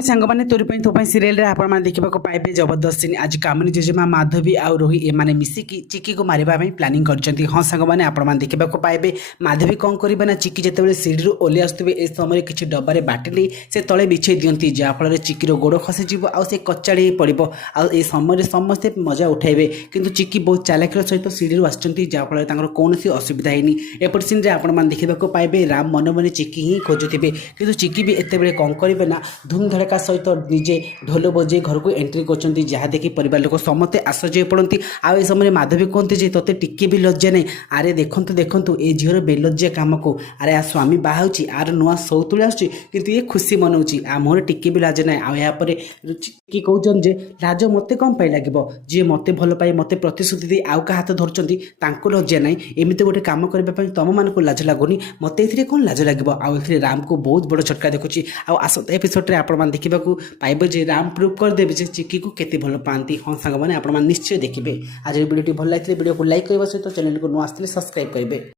सांगने तोरी सीरियल आपण देखा पाइबे जबरदस्त आज कामिनी जेजेमा माधवी आउ रोही एमाने मिसिकी चिकी को मारिबा प्लानिंग करछंती। हाँ सांगने आपण देखा पाइबे माधवी कौन करिबे ना चिकी जेतेबेले सीढ़ी ओह्ली आसुवे ए समय किसी डब्बारे बाटिली से तले बिछे दियंती जहाँफल चिकीर गोड़ खसीज आउ से कचाड़ी पड़ो आ समय समस्ते मजा उठाइबे किंतु चिकी बहुत चालाकीर सहित सीढ़ी आसुँच जहाँफल कौन असुविधा हैनी। एपट सीन आपण देखा पाइबे राम मन मन चिकी ही खोजुवे किंतु चिकी भी एत कौन करेंगे ना धूमधड़का सहित निजे ढोल बजे घर को एंट्री कर जहाँ देखी परिवार लोक समस्ते आश्चर्य पड़ती। आउ समय माधवी कहते जे तोते टिके भी लज्जा नहीं। अरे देखु देखु ए झीर बेलज्जा कम को अरे आ स्वामी बाहर आर नुआ सौतुली आसुची किंतु ये खुशी मनाऊँगी आ मोहर टिके भी लाज ना। आपर कि कहते जे लाज मत कौन पाई लगे जी मत भल पाए मत प्रतिश्रुति दे आउ का हाथ धरती लज्जा ना। एमती गोटे कम करने तुम मानक लाज लगुनि मत ए कौन लाज लगे। राम को बहुत बड़ झटका देखुची। आसंता एपिसोड में आपण देखा पाइबे जे राम प्रूव करदेवे जे चिकी को केते भल पाती। हाँ सांग मैंने आपण निश्चय देखिए। आज वीडियो भल लगे वीडियो को लाइक करने सहित चैनल को नुआ आसते सब्सक्राइब करेंगे।